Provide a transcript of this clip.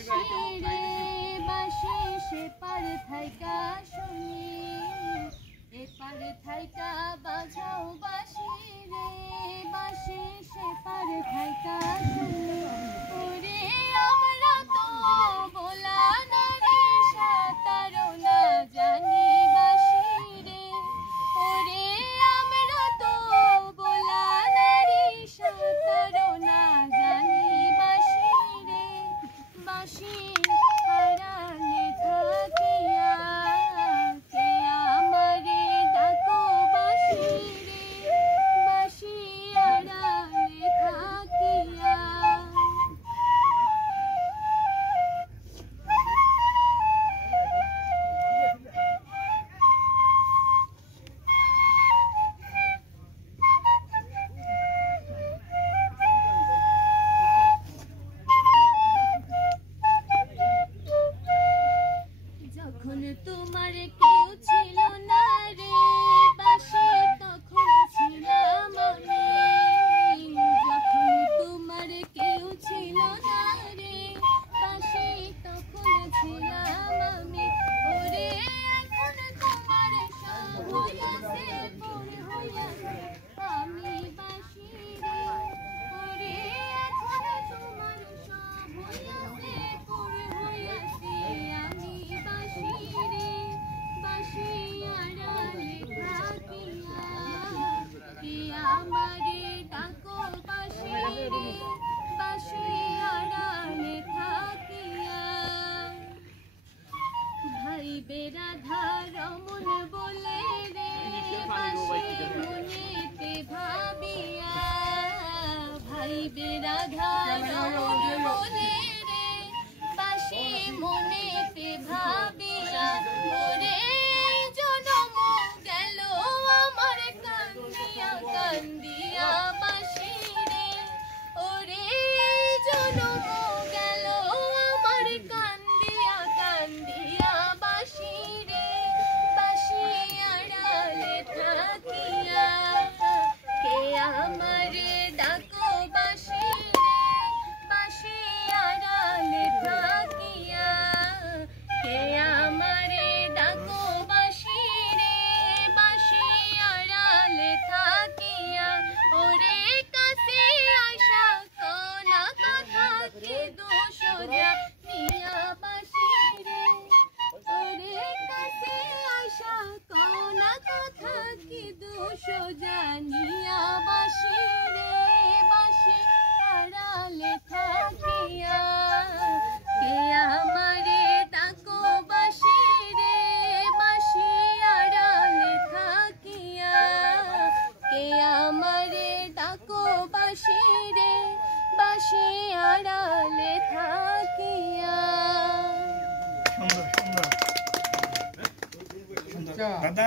বাঁশি রে বাঁশি সে পার থাইকা শুনি এপার থাইকা বাজাও বাঁশি রে বাঁশি সে পার থাইকা শুনি ওরে আমরা তো বলা নারী সাঁতারো না জানি বাঁশি রে ওরে আমরা তো বলা নারী সাঁতারো না জানি বাঁশি রে বাঁশি আড়ালে থাকিয়া কে আমারে ডাকো বাঁশি রে বাঁশি আড়ালে থাকিয়া যখন তোমার কেউ ছিল না রে বাঁশি তখন ছিলাম আমি যখন তোমার কেউ ছিল না রে বাঁশি তখন ছিলাম আমি ওরে এখন তোমার সব হইয়াছে পর হইয়াছে আমি বাঁশি রে ওরে এখন তোমার সব হইয়াছে পর হইয়াছে আমি বাঁশি রে বাঁশি আড়ালে থাকিয়া কে আমারে ডাকো বাঁশি রে বাঁশি আড়ালে থাকিয়া ভাই বেরাধা রমন বলে রে বাঁশি মনেতে ভাবিয়া ভাই বেরাধা রমন বলে রে বাঁশি মনেতে ভাবিয়া ওরে জনম গেল আমার কান্দিয়া কান্দিয়া বাঁশি রে ওরে জনম গেল আমার কান্দিয়া কান্দিয়া বাঁশি রে বাঁশি আড়ালে থাকিয়া কে আমারে ডাকো বাঁশি রে বাঁশি আড়ালে থাকিয়া কে আমারে ডাকো বাঁশি রে বাঁশি আড়ালে থাকিয়া ওরে কাছে আশা কোনা কথা কি দোষ জানিয়া বাঁশি রে ওরে কাছে আশা কোনা কথা কি দোষ জানিয়া বাঁশি রে বাঁশি আড়ালে থাকিয়া কে আমারে ডাকো বাঁশি রে বাঁশি আড়ালে থাকিয়া কে আমারে ডাকো বাঁশি রে বাঁশি আড়ালে থাকিয়া দাদা